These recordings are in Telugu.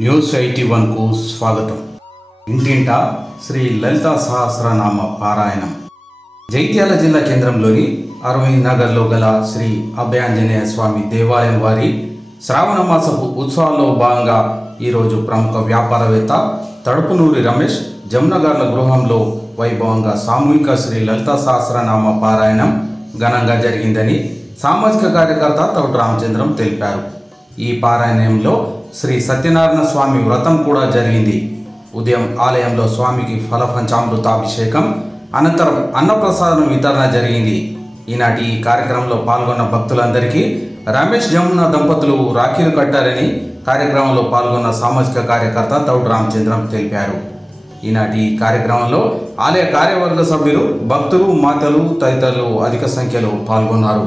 న్యూస్ 81 కు స్వాగతం. ఇంటింట శ్రీ లలితా సహస్రనామ పారాయణం. జైత్యాల జిల్లా కేంద్రంలోని అరవింద్ నగర్లో గల శ్రీ అభయాంజనేయ స్వామి దేవాలయం వారి శ్రావణ మాసపు ఉత్సవాల్లో భాగంగా ఈరోజు ప్రముఖ వ్యాపారవేత్త తడుపునూరి రమేష్ జమునగర్ల గృహంలో వైభవంగా సామూహిక శ్రీ లలితా సహస్రనామ పారాయణం ఘనంగా జరిగిందని సామాజిక కార్యకర్త తౌట రామచంద్రం తెలిపారు. ఈ పారాయణంలో శ్రీ సత్యనారాయణ స్వామి వ్రతం కూడా జరిగింది. ఉదయం ఆలయంలో స్వామికి ఫల పంచామృతాభిషేకం, అనంతరం అన్నప్రసాదం వితరణ జరిగింది. ఈనాటి ఈ కార్యక్రమంలో పాల్గొన్న భక్తులందరికీ రమేష్ జమున దంపతులు రాఖీలు కట్టారని కార్యక్రమంలో పాల్గొన్న సామాజిక కార్యకర్త తౌట రామచంద్రం తెలిపారు. ఈనాటి ఈ కార్యక్రమంలో ఆలయ కార్యవర్గ సభ్యులు, భక్తులు, మాతలు తదితరులు అధిక సంఖ్యలో పాల్గొన్నారు.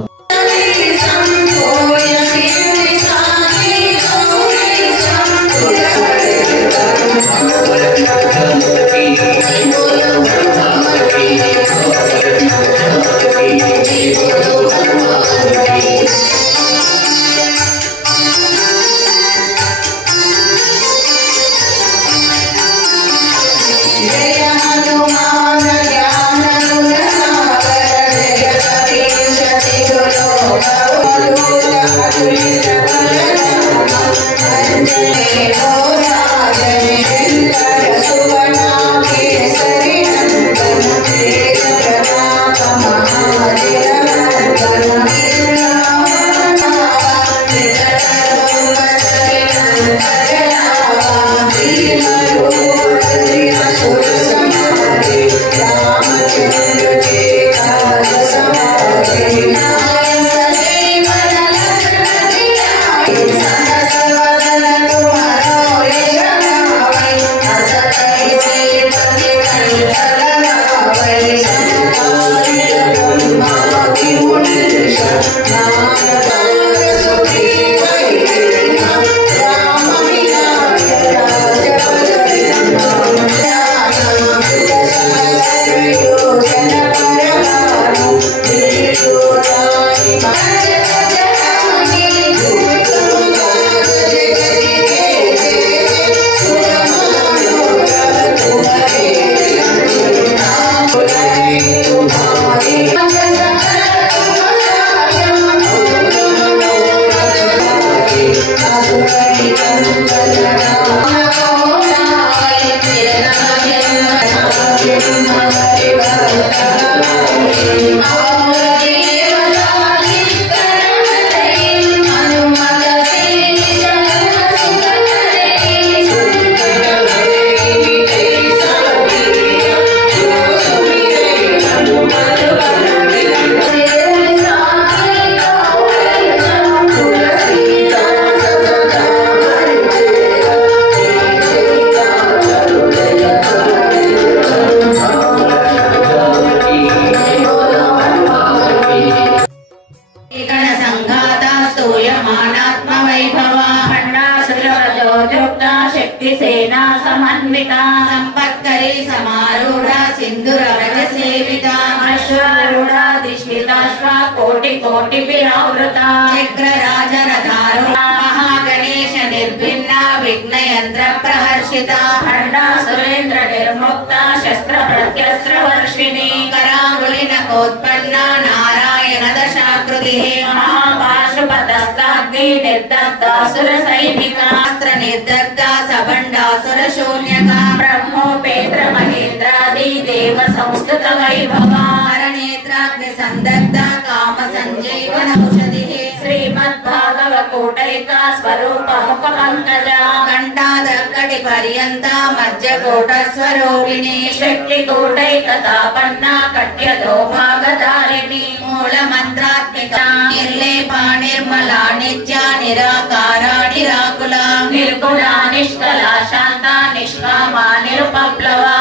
सेना समन्विता संपत्करी समारूढ़ा सिंधुरवग सेविता अश्वारूढ़ा दिष्टिताश्वा कोटि कोटि विरावृता चक्रराजरधारूढ़ा महागणेश निर्भिन्ना विघ्न यंत्र प्रहर्षिता खंडा सुरेंद्र निर्मुक्ता शस्त्र प्रत्यस्त्र वर्षिणी करांगुली नकोत्पन्ना नारायण दशाकृति महापाशुपतस्ताग्नि निर्दग्धासुर सैनिका अस्त्र निर्दग्धा सबंडासुर शून्यका ब्रह्मोपेत्र महेंद्रादि देव संस्तुत वैभवा हरनेत्राग्नि संदग्धा काम संजीवन औषधिः श्रीमद्भागवकोटैका स्वरूप मुख पंकजा घंटादकटि पर्यंता मज्जकोट स्वरूपिणी सृष्टिकोटैकतापन्ना कट्यतो भागधारिणी मूल मंत्रात्मिका निर्लेपा निर्मला नित्या निराकारा निराकुला निर्गुणा निष्कला शांता निष्कामा निरुपप्लवा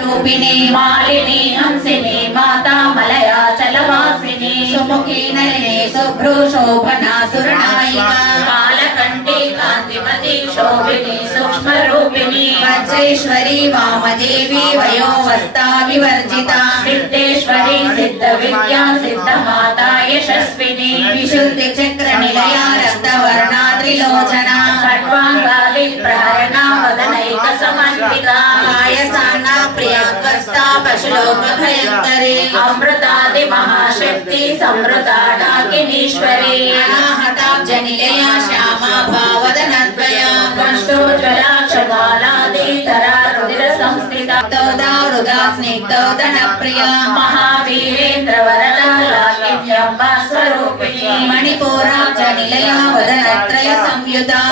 रूपिणी मालिनी हंसिनी माता मलया चलवासिनी सुमुखी नलिनी शुभ्रू शोभना सुरनायिका कालकंठी कांतिमती शोभिनी सूक्ष्म रूपिणी वज्रेश्वरी वामदेवी वयोवस्था विवर्जिता सिद्धेश्वरी सिद्ध विद्या सिद्ध माता यशस्विनी विशुद्धि चक्र निलया रक्त वर्णा त्रिलोचना खड्वांगा विप्रहर पायसाना प्रियंकस्ता पशुलोक भयंकरी अमृतादि महाशक्ति समृता डाकिनीश्वरी अनाहता जनिलया श्यामा भावदनद्वया कष्टोज्वला क्षगालादितरा रुधिर संस्थिता तोदा रुदा स्निग्धोदन प्रिया महावीरेन्द्र वरदा लाकिन्यम्ब स्वरूपिणी मणिपूरा जनिलया वदनत्रय संयुता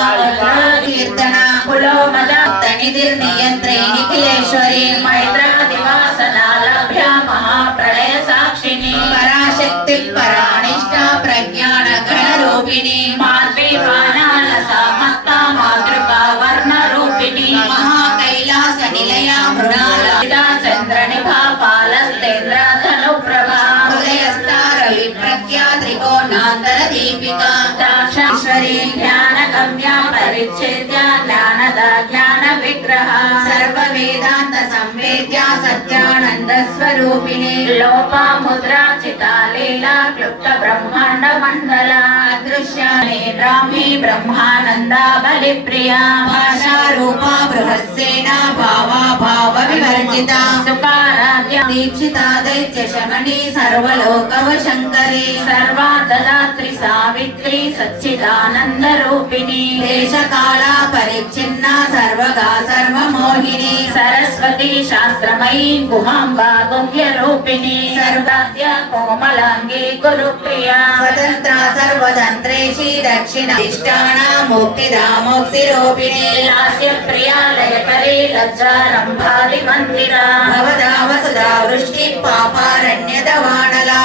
कीर्तना पुलोमदा तनिधिर्नियन्त्रे निखिलेश्वरी मैत्रादिवासना लभ्या महाप्रलय साक्षिणी पराशक्ति परानिष्ठा प्रज्ञान गणरूपिणी माद्वीपानालसा मत्ता मातृका वर्णरूपिणी महाकैलास निलया मृणाला चन्द्रनिभा पालस्तेन्द्र धनुप्रभा हृदयस्था रवि प्रज्ञा त्रिकोणान्तర दीपिका दाक्षाश्वरी ज्ञानगम्या परिच्छेद्या ज्ञानदा ज्ञान विग्रह सर्व वेदांत संवेद्या सत्यानंद स्वरूपिणी लोपा मुद्रा चिता लीला क्लुप्त ब्रह्मांड मंडला अदृश्यानि ब्राह्मी ब्रह्मानंदा बलिप्रिया भाषा रूपा बृहस्सेना भावा भाव विवर्जिता सुकाराध्या दीक्षिता दैत्य शमनी सर्वलोकवशंकरी सर्वाददात्री सावित्री सच्चिदानंद रूपिणी देश काला परिच्छिन्ना सर्वगा सर्वमोहिनी सरस्वती शास्त्रमयी गुहांबा गुह्य रूपिणी सर्वाद्या कोमलांगी गुरुप्रिया स्वतंत्रा सर्वतंत्रेशी दक्षिणाधिष्ठाना मुक्तिदा मुक्तिरूपिणी लास्य प्रिया लयकरी लज्जारंभादि मंदिरा भवदा वसुधा वृष्टि पापारण्यदवानला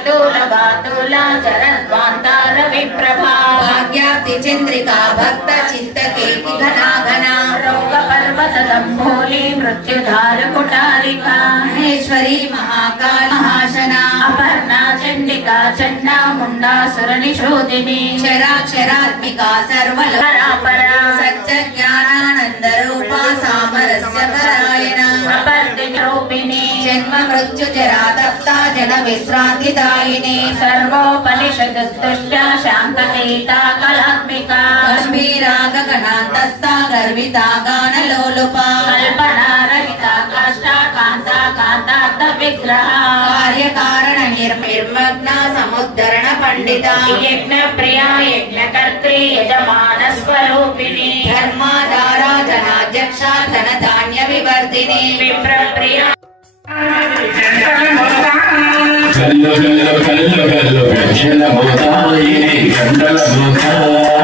दौर्भाग्यतूलवातूला जरद्वान्तार विप्रभा भाग्याप्ति चंद्रिका भक्त चिंतकेति घना घना रोग पर्वत दंभोली मृत्युधार कुटारिका महेश्वरी महाकाल महाशना अपर्णा चंडिका चंडा मुंडा सुरनिशोदिनी क्षराक्षरात्मिका सर्वलोकपरा सच्च ज्ञानानंद रूपा सामरस्य परायणा अपर्दिनी रूपिणी जन्म मृत्यु जरा तप्ता जन विश्रांतिदायिनी सर्वोपनिषद स्तुष्टा शांतनीता कलात्मिका गंभीरा गगनान्तस्था गर्विता गानलोलुपा कल्पना रहिता काष्ठा कांता कांतार्थ विग्रह कार्य कारण निर्मग्ना समुद्धरण पंडिता यज्ञ प्रिया यज्ञकर्त्री यजमान स्वरूपिणी धर्माधारा धनाध्यक्षा धन धान्य विवर्धिनी विप्र प्रिया कल्लो कल्लो कल्लो कल्लो गंडल मोदायिनी गंडल मोदा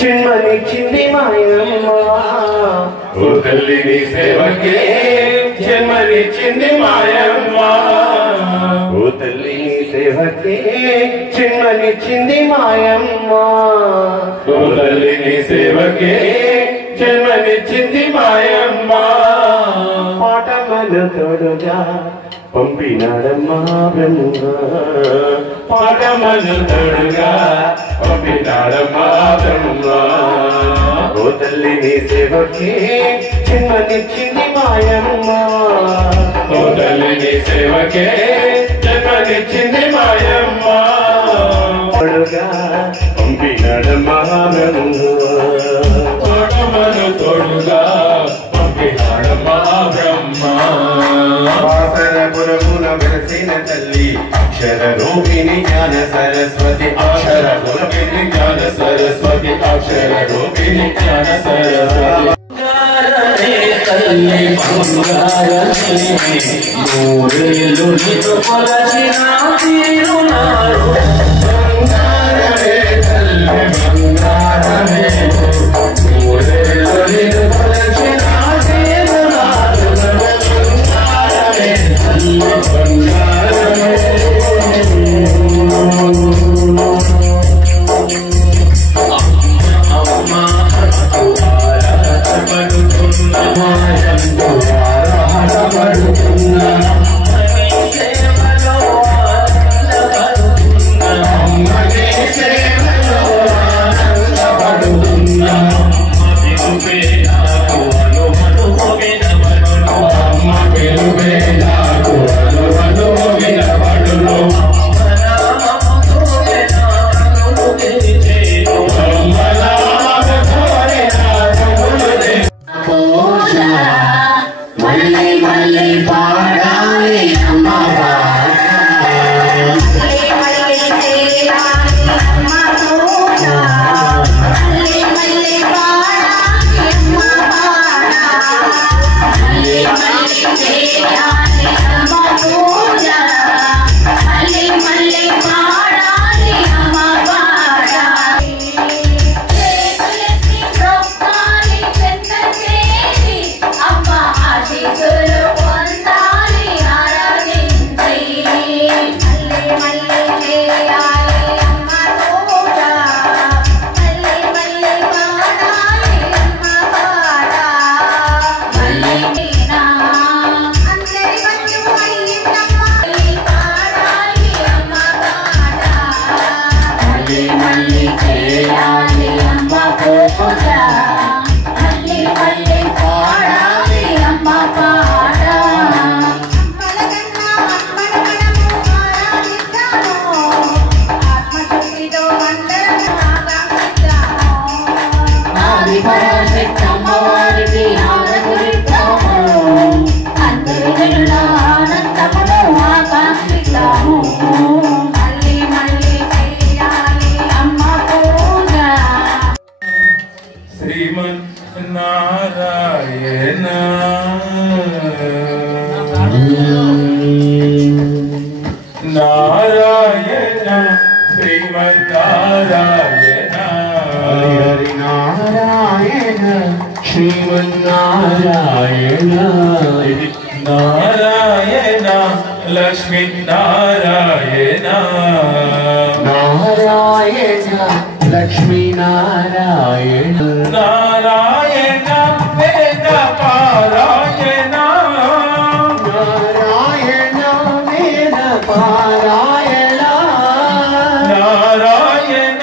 చిన్ననిచ్చింది మాయమ్మ ఓ తల్లి నీ సేవకే జన్మనిచ్చింది మాయమ్మ ఓ తల్లి నీ సేవకే జన్మనిచ్చింది మాయమ్మ ఓ తల్లి నీ సేవకే జన్మనిచ్చింది మాయమ్మ పాటమలు తోడు పంపినాడమ్మా బ్రహ్మ పాఠమను తడుగా పంపినాడమ్మా బ్రహ్మ ఓ తల్లి నీ సేవకి జన్మనిచ్చింది మాయమ్మ ఓ తల్లి నీ సేవకే జన్మనిచ్చింది మాయమ్మ తడుగా పంపినాడమ్మా బ్రహ్మ పాఠమను తోడుగా పంపినాడమ్మా బ్రహ్మ వాసనపురమున వెలసిన తల్లి అక్షర రూపిణి జ్ఞాన సరస్వతి అక్షర రూపిణి జ్ఞాన సరస్వతి అక్షర రూపిణి జ్ఞాన సరస్వతి తల్లి బంగారమే నూరేళ్ళు నిన్ను కొలచిన తీరునారు బంగారమే తల్లి బంగారమే నూరేళ్ళు నిన్ను కొలచిన తీరునారు బంగారమే తల్లి బంగారమే నారాయణ శ్రీమన్నారాయణ హరి నారాయణ శ్రీమన్నారాయణ నారాయణ లక్ష్మీ నారాయణ నారాయణ లక్ష్మీ నారాయణ నారాయణ వేద పారాయణ నారాయణ వేద పారాయణ నారాయణ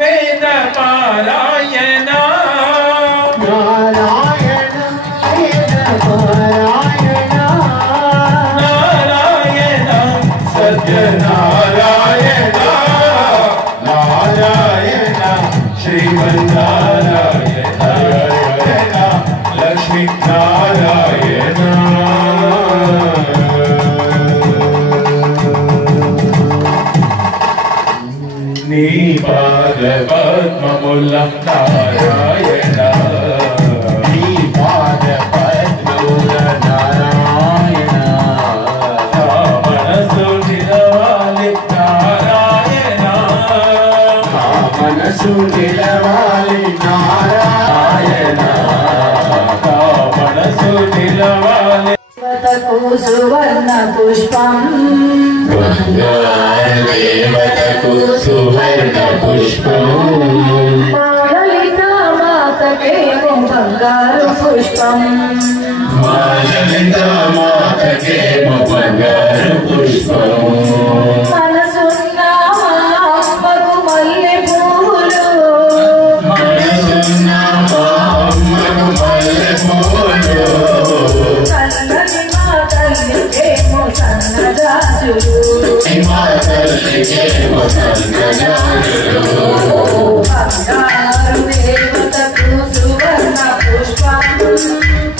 వేద పారాయణ నారాయణ వేద పారాయణ నారాయణ సత్యనారాయణ నారాయణ శ్రీమన్నారాయణ లక్ష్మీ నారాయణ నీ పాద పద్మముల నారాయణ నీ పాద పద్మముల నారాయణ మనసు నిలవాలి నారాయణ మనసు నిలవాలి నారాయణ మనసు నిలవాలి సువర్ణ పుష్పం దేవతకు సువర్ణ పుష్పం లలిత మాతకేమో బంగారు పుష్పం మా లలిత మాతకేమో బంగారు పుష్పం మనసున్న మా అమ్మకు మల్లె పూలు మనసున్న మా అమ్మకు మల్లె పూలు చల్లని మా తల్లికేమో సన్నజాజులు మా తల్లికేమో సన్నజాజులు బంగారు దేవతకు సువర్ణ పుష్పం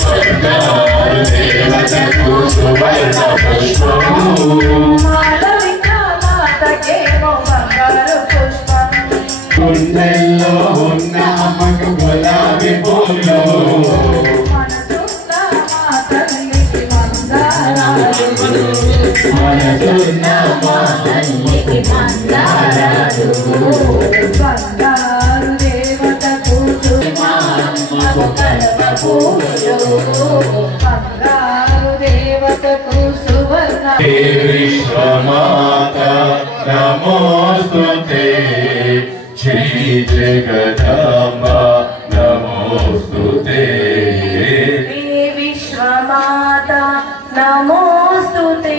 బంగారు దేవతకు సువర్ణ పుష్పము మాలవిక మాతకేమో బంగారు పుష్పం గుండెల్లో ఉన్న అమ్మకు గులాబీ పూలు మనసున్న మా తల్లికి మందారాలు మనసున్న మా తల్లికి మందారాలు బంగారు దేవతకు సువర్ణ కడవ పూలు బంగారు దేవతకు సువర్ణ हे विश्वमाता नमोस्तुते श्री जगदम्बा नमोस्तुते हे विश्वमाता नमोस्तुते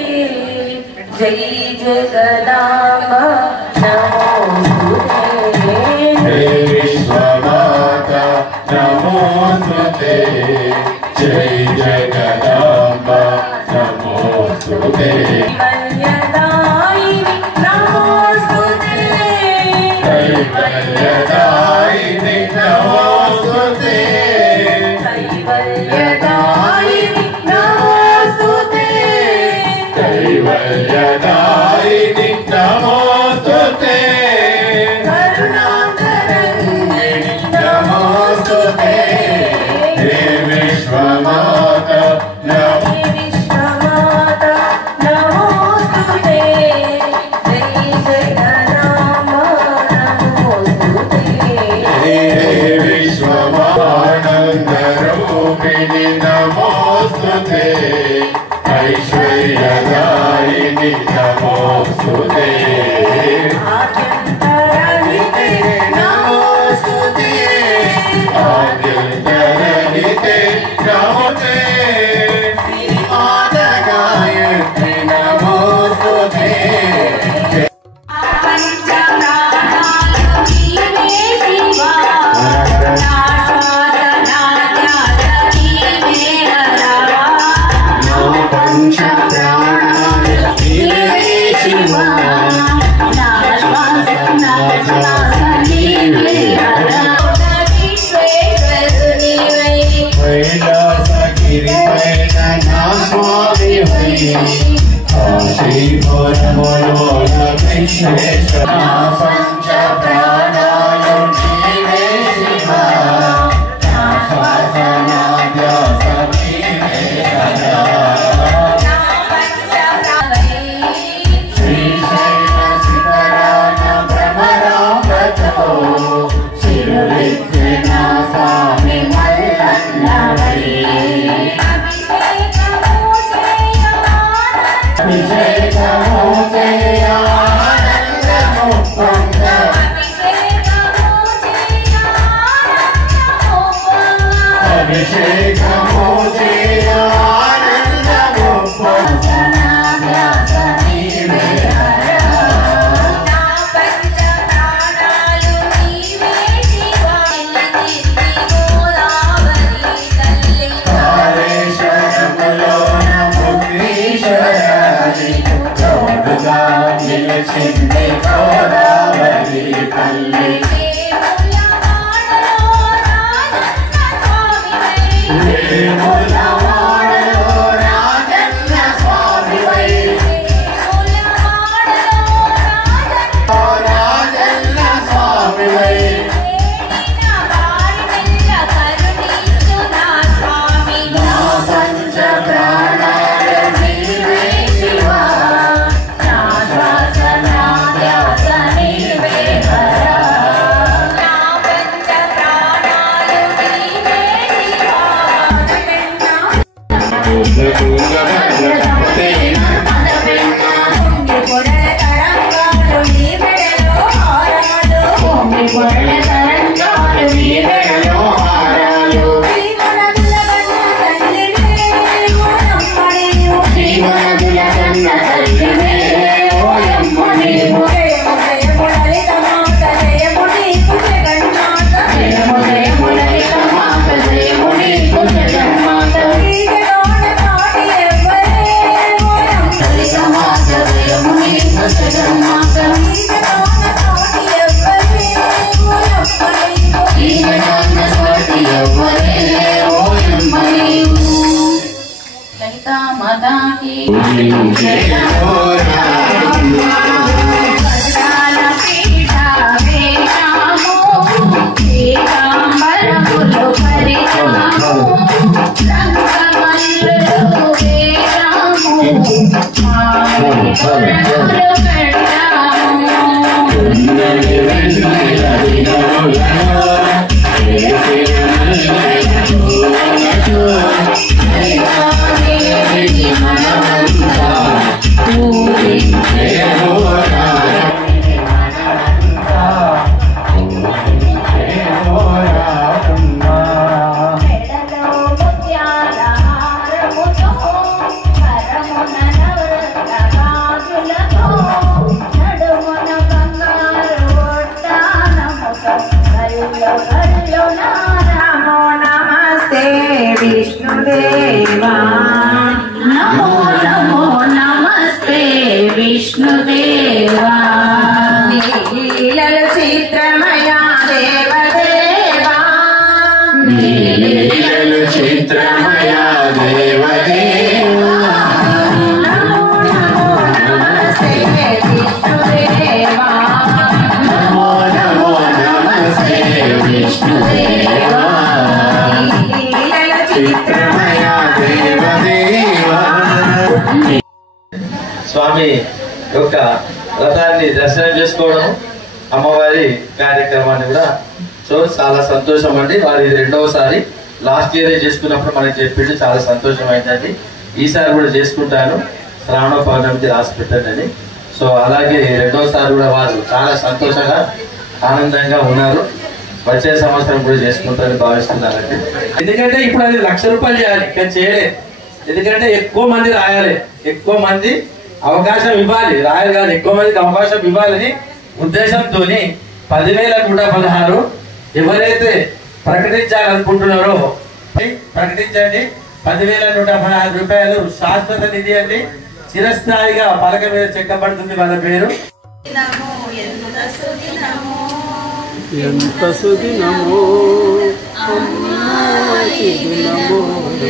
जय जगदाम्ब नमोस्तुते हे विश्वमाता नमोस्तुते जय जगदम्बा नमोस्तुते कल्यादायिनि नमोस्तुते कैवल्यदायिनि नमोस्तुते कैवल्यदायिनि नमोस्तुते कैवल्यदायिनि नमोस्तुते करुणाकरण्यिनि नमोस्तुते हे विश्वमाता नमो हे विश्वमाता नमोस्तुते जय जगदाम्ब नमोस्तुते हे विश्वमानन्दरूपिणि नमोस्तुते ऐश्वर्यदायिनि नमोस्तुते आद्यन्तरहिते नमोस्तुते आद्यन्तरहिते नमोते श्रीमातगायत्री नमोस्तुते कैलासगिरिपैन ना स्वामी हरि काशी भोरमोलोक विश्वेश्वर पंच प्राणाय जीवे शिवा नाशासनाद्य समीरे हरा श्रीशैलशिखराण भ्रमरामतो शिवविघ्ननाशामि मल्लन्नवै अभिषेकमो जयानन्दमुपङ्ग अभिषेकमो जयानन्दमुपङ्ग చిన్ని గోదావరి తల్లి వేములవాడలో రాజన్న స్వామివై రాజన్న స్వామివై నా పంచ ప్రాణాల నీవే శివా विष्णुदेवा नमो नमो नमस्ते विष्णुदेवा नीलल चित्रमया देवदेवा नीलल चित्रमया देवदेवा नमो नमो नमस्ते विष्णुदेवा नमो नमो नमस्ते विष्णुदेवा चित्रमया देवदेवा స్వామి యొక్క రథాన్ని దర్శనం చేసుకోవడం అమ్మవారి కార్యక్రమాన్ని కూడా చాలా సంతోషం అండి. వారి రెండవసారి లాస్ట్ ఇయర్ చేసుకున్నప్పుడు మనకి చెప్పిండు, చాలా సంతోషం అయిందండి. ఈసారి కూడా చేసుకుంటాను, శ్రావణ పౌర్ణమికి రాసి పెట్టండి. సో అలాగే రెండవసారి కూడా వారు చాలా సంతోషంగా ఆనందంగా ఉన్నారు. వచ్చే సంవత్సరం కూడా చేసుకుంటారని భావిస్తున్నారండి. ఎందుకంటే ఇప్పుడు అది 1,00,000 రూపాయలు చేయాలి, కానీ చేయలేదు. ఎందుకంటే ఎక్కువ మంది రాయాలి, ఎక్కువ మంది అవకాశం ఇవ్వాలి, రాయాలి కానీ ఎక్కువ మందికి అవకాశం ఇవ్వాలని ఉద్దేశంతో 10,116 ఎవరైతే ప్రకటించాలనుకుంటున్నారో ప్రకటించండి. 10,116 రూపాయలు శాశ్వత నిధి అండి. చిరస్థాయిగా పలక మీద చెక్కబడుతుంది వాళ్ళ పేరు. ఎంత సుదినమో దినమో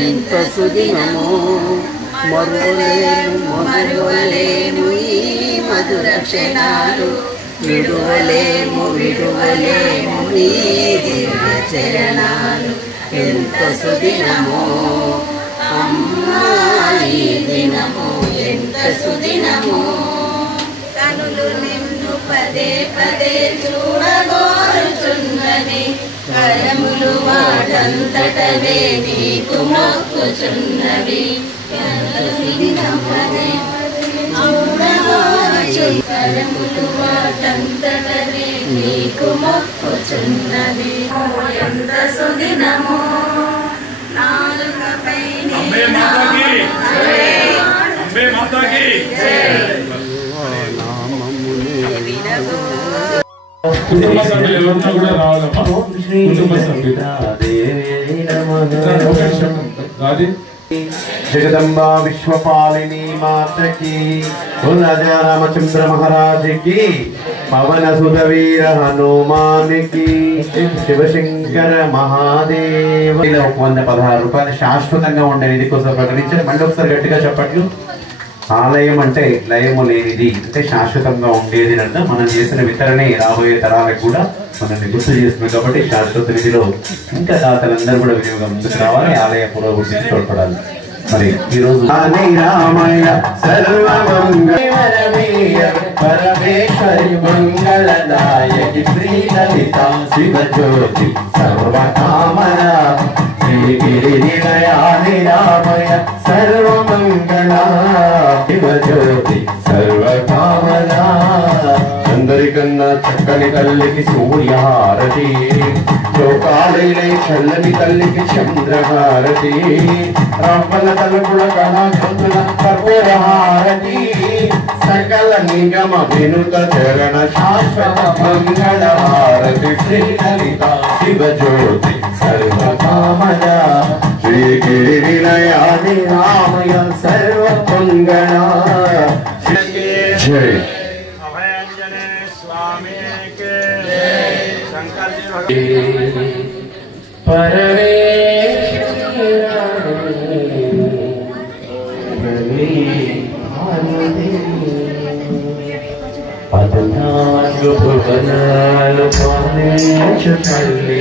ఎంత సుదినమో మరువలేము ఈ మధుర క్షణాలు విడువలేము ఈ దివ్య చరణాలు ఎంత సుదినమో అమ్మా ఈ దినమో ఎంత సుదినమో కనులు నిన్ను పదే పదే చూడగోరుచున్నవి కరములు వాటంతటవే నీకు మొక్కుచున్నవి కరములు వాటంతటవే నీకు మొక్కుచున్నవి ఎంత సుదినమో నాలుకపై కుటుంబ సభ్యులు ఎవరితో కూడా రావాలమ్మా. కుటుంబ సభ్యులు जगदम्बा विश्वपालिनी माता की बोल राजा रामचंद्र महाराज की पवन सुधवीर हनुमान की शिवशंकर महादेव 116 రూపాయలు శాశ్వతంగా ఉండే నిధి కోసం ప్రకటించారు. మళ్ళీ ఒకసారి గట్టిగా చెప్పట్లు. ఆలయం అంటే లయము లేనిది, అంటే శాశ్వతంగా ఉండేది అంటే మనం చేసిన వితరణే రాబోయే తరాలకు కూడా మనల్ని గుర్తు చేస్తుంది. కాబట్టి శాశ్వత నిధిలో ఇంకా దాతలందరూ కూడా వినియోగం ముందుకు రావాలి, ఆలయ పురోభివృద్ధికి తోడ్పడాలి. మరి ఈరోజు రామయ్య సర్వమంగళమీయ పరమేశ్వరి మంగళదాయకి శ్రీ లలిత శివజ్యోతి సర్వకామన శ్రీగిరినిలయాని రామయ్య సర్వమంగళ శివజ్యోతి సర్వకామన. అందరికన్నా చక్కని తల్లికి సూర్యహారతి, చౌకాలైలై చల్లని తల్లికి చంద్రహారతి, రామల తలుపుల కళాకృతుల కర్పూరహారతి, సకల నిగమ వినుత చరణ శాశ్వత మంగళహారతి శ్రీ లలిత శివజ్యోతి సర్వకామన శ్రీగిరి వినయాని రామయ సర్వ మంగళ. జై పరమేశ్వర వదనాలు పాలించు తల్లి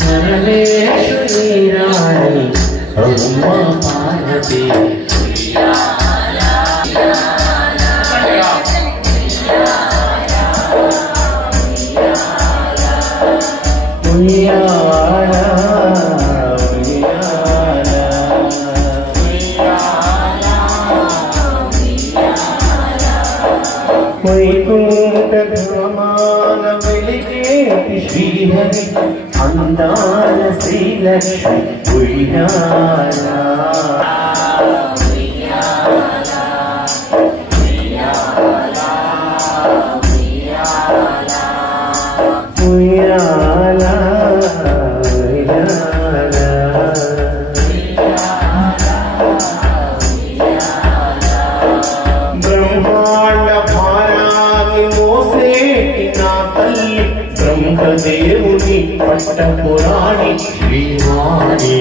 పరమేశ్వరి రాణి అమ్మ పార్వతి వైకుంఠమాన వెలిగేటి శ్రీహరి అందాల శ్రీలక్ష్మి ఉయ్యాల ఉయ్యాల బ్రహ్మాండ భారాన్ని మోసేటి నా తల్లి బ్రహ్మదేవుని పట్ట పురాణి శ్రీవాణి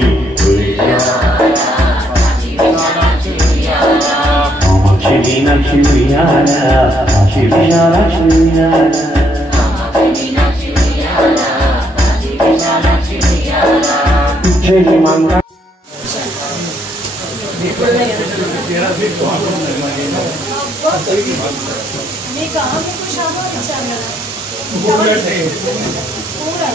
జయ మంగళ మీకు ఆమెకు శాపం ఇచ్చాను కదా పూరా